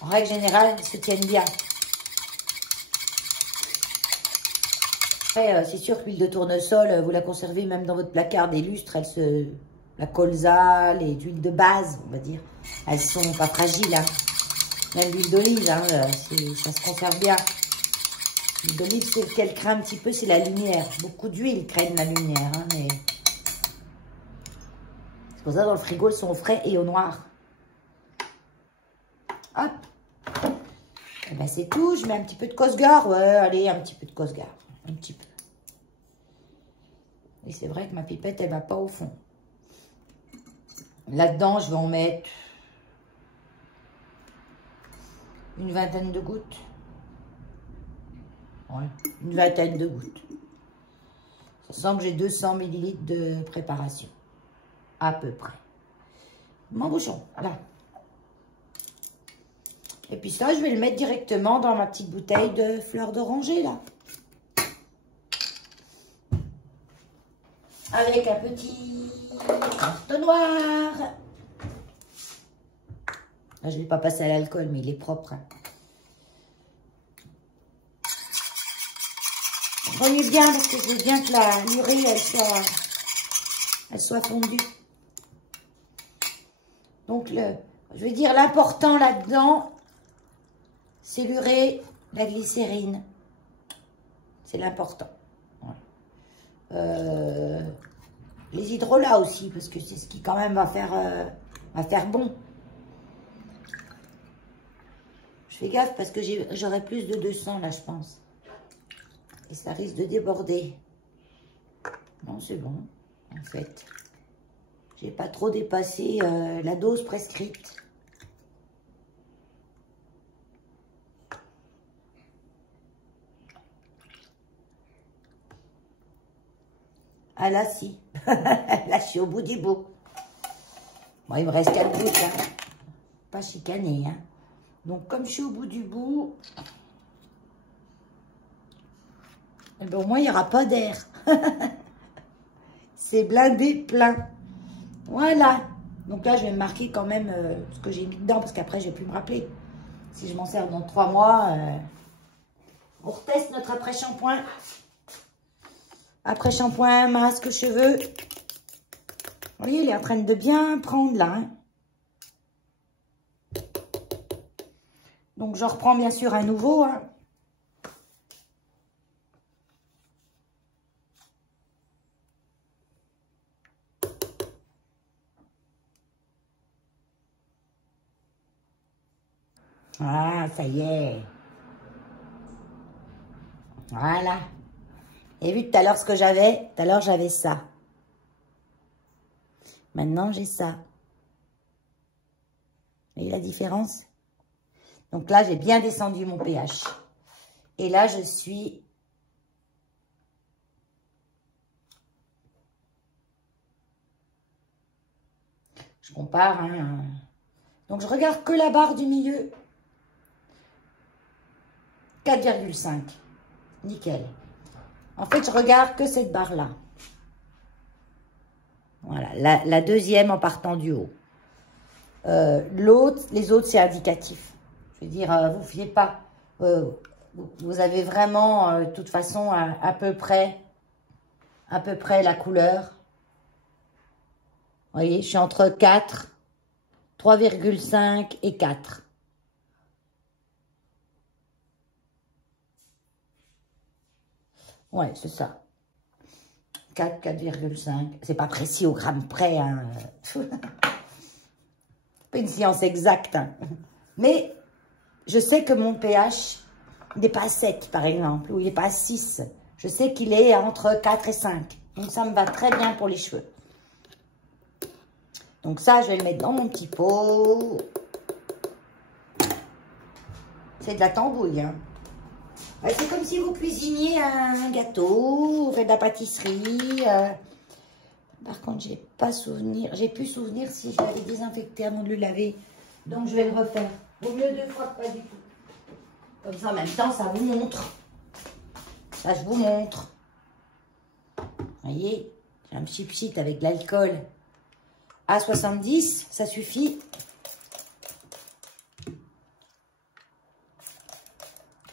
en règle générale, elles se tiennent bien. Après, c'est sûr que l'huile de tournesol, vous la conservez même dans votre placard des lustres, la colza, les huiles de base, on va dire, elles sont pas fragiles. Hein. Même l'huile d'olive, hein, ça se conserve bien. L'huile d'olive, ce qu'elle craint un petit peu, c'est la lumière. Beaucoup d'huile craignent la lumière, hein, mais... C'est pour ça, dans le frigo, elles sont au frais et au noir. Hop. Et ben, c'est tout. Je mets un petit peu de Cosgar. Ouais, allez, un petit peu de Cosgar. Un petit peu. Et c'est vrai que ma pipette, elle va pas au fond. Là-dedans, je vais en mettre une vingtaine de gouttes. Ouais, une vingtaine de gouttes. Ça sent que j'ai 200 ml de préparation. À peu près. Mon bouchon, voilà. Et puis ça, je vais le mettre directement dans ma petite bouteille de fleurs d'oranger, là. Avec un petit entonnoir. Là, je ne l'ai pas passé à l'alcool, mais il est propre. Hein. Remue bien, parce que je veux bien que l'urée, elle soit fondue. Donc, je veux dire, l'important là-dedans, c'est l'urée, la glycérine. C'est l'important. Ouais. Les hydrolats aussi, parce que c'est ce qui quand même va faire bon. Je fais gaffe parce que j'aurai plus de 200 là, je pense. Et ça risque de déborder. Non, c'est bon, en fait. J'ai pas trop dépassé la dose prescrite. Ah là, si. Là, je suis au bout du bout. Bon, il me reste 4 gouttes, hein. Pas chicané, hein. Donc, comme je suis au bout du bout, eh ben, au moins, il n'y aura pas d'air. C'est blindé plein. Voilà. Donc là, je vais me marquer quand même ce que j'ai mis dedans, parce qu'après, je vais plus me rappeler. Si je m'en sers dans 3 mois, on reteste notre après-shampoing. Après-shampoing, masque, cheveux. Vous voyez, il est en train de bien prendre là. Hein. Donc, je reprends bien sûr un nouveau. Hein. Ah, ça y est. Voilà. Et vu tout à l'heure ce que j'avais, tout à l'heure j'avais ça. Maintenant j'ai ça. Vous voyez la différence? Donc là j'ai bien descendu mon pH. Et là je suis... Je compare. Hein. Donc je regarde que la barre du milieu. 4,5. Nickel. En fait, je regarde que cette barre-là. Voilà, la deuxième en partant du haut. L'autre, les autres, c'est indicatif. Je veux dire, vous ne fiez pas. Vous avez vraiment, de toute façon, à peu près la couleur. Vous voyez, je suis entre 4, 3,5 et 4. Ouais, c'est ça. 4, 4,5. C'est pas précis au gramme près. Hein. Pas une science exacte. Hein. Mais je sais que mon pH n'est pas à 7, par exemple, ou il n'est pas à 6. Je sais qu'il est entre 4 et 5. Donc, ça me va très bien pour les cheveux. Donc, ça, je vais le mettre dans mon petit pot. C'est de la tambouille, hein. C'est comme si vous cuisiniez un gâteau, vous faites de la pâtisserie. Par contre, j'ai plus souvenir si je l'avais désinfecté avant de le laver. Donc, je vais le refaire. Vaut mieux 2 fois que pas du tout. Comme ça, en même temps, ça vous montre. Ça, je vous montre. Vous voyez, j'ai un petit pchit avec de l'alcool à 70, ça suffit.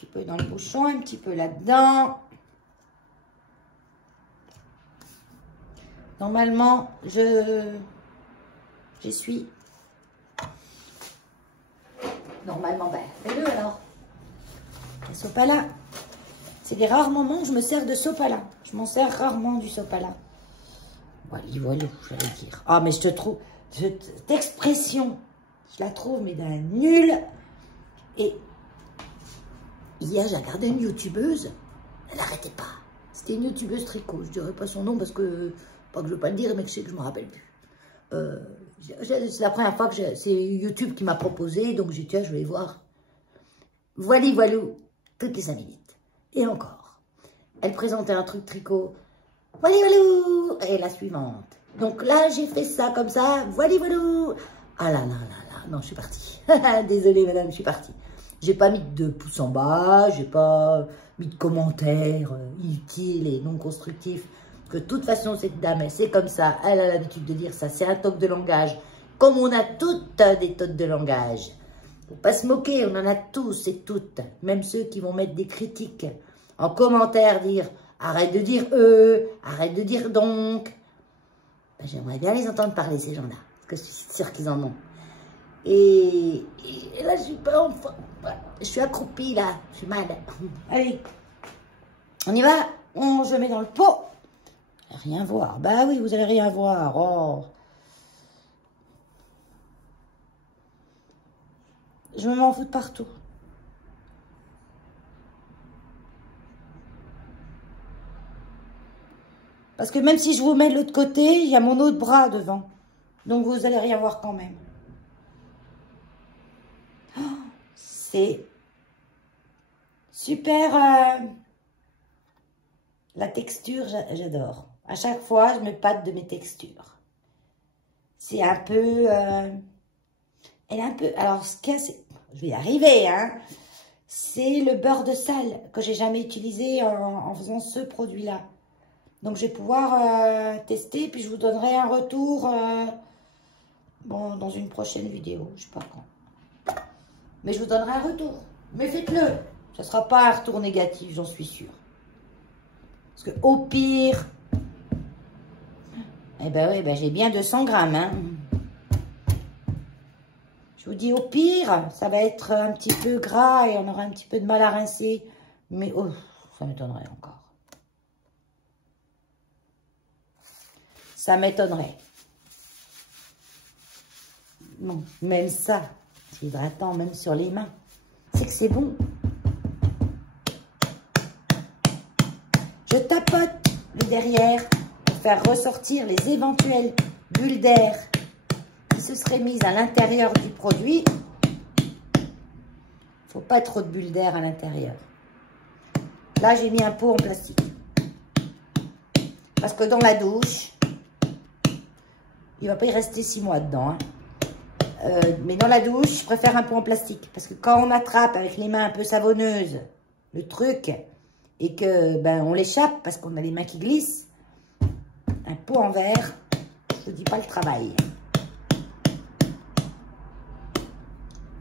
Un peu dans le bouchon, un petit peu là-dedans. Normalement, j'essuie. Normalement, ben, fais-le alors. La sopalin. C'est des rares moments où je me sers de sopalin. Je m'en sers rarement du sopalin. Voilà, j'allais dire. Ah, mais je te trouve, cette expression, je la trouve, mais d'un nul. Et hier, j'ai regardé une youtubeuse. Elle n'arrêtait pas. C'était une youtubeuse tricot. Je ne dirais pas son nom parce que, pas que je ne veux pas le dire, mais que je sais que je ne me rappelle plus. C'est la première fois que c'est YouTube qui m'a proposé, donc j'ai dit, tiens, je vais voir. Voilou, toutes les 5 minutes. Et encore. Elle présentait un truc tricot. Voilou, et la suivante. Donc là, j'ai fait ça comme ça. Voilou. Ah là, non, je suis partie. Désolée, madame, je suis partie. J'ai pas mis de pouce en bas, j'ai pas mis de commentaires inutiles et non constructifs. Que de toute façon, cette dame, c'est comme ça. Elle a l'habitude de dire ça. C'est un toc de langage. Comme on a toutes des tocs de langage. Faut pas se moquer, on en a tous et toutes. Même ceux qui vont mettre des critiques en commentaire, dire arrête de dire arrête de dire donc. Ben, j'aimerais bien les entendre parler, ces gens-là. Parce que je suis sûre qu'ils en ont. Et là, je suis pas enfin. Je suis accroupie là. Je suis mal. Allez, on y va. Je mets dans le pot. Rien voir. Bah oui, vous allez rien voir. Oh. Je me m'en fous de partout. Parce que même si je vous mets de l'autre côté, il y a mon autre bras devant. Donc vous allez rien voir quand même. Oh, c'est super. La texture, j'adore. À chaque fois, je me pâte de mes textures. C'est un peu Elle est un peu... Alors, ce qu'il y a, c'est... Je vais y arriver, hein. C'est le beurre de salle que j'ai jamais utilisé en faisant ce produit-là. Donc, je vais pouvoir tester, puis je vous donnerai un retour bon, dans une prochaine vidéo. Je sais pas quand. Mais je vous donnerai un retour. Mais faites-le. Ça ne sera pas un retour négatif, j'en suis sûre. Parce que au pire... Eh ben oui, ben j'ai bien 200 grammes, hein. Je vous dis, au pire, ça va être un petit peu gras et on aura un petit peu de mal à rincer. Mais oh, ça m'étonnerait encore. Ça m'étonnerait. Bon, même ça, c'est hydratant, même sur les mains. C'est que c'est bon. Je tapote le derrière pour faire ressortir les éventuelles bulles d'air qui se seraient mises à l'intérieur du produit. Il ne faut pas trop de bulles d'air à l'intérieur. Là, j'ai mis un pot en plastique. Parce que dans la douche, il ne va pas y rester 6 mois dedans. Hein. Mais dans la douche, je préfère un pot en plastique. Parce que quand on attrape avec les mains un peu savonneuses le truc et que ben, on l'échappe parce qu'on a les mains qui glissent, un pot en verre, je ne vous dis pas le travail.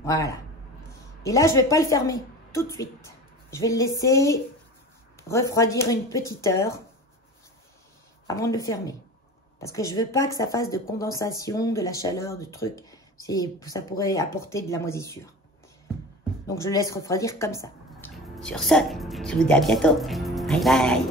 Voilà. Et là, je ne vais pas le fermer tout de suite. Je vais le laisser refroidir une petite heure avant de le fermer. Parce que je ne veux pas que ça fasse de condensation, de la chaleur, de trucs. Ça pourrait apporter de la moisissure. Donc, je le laisse refroidir comme ça. Sur ce, je vous dis à bientôt. Bye bye.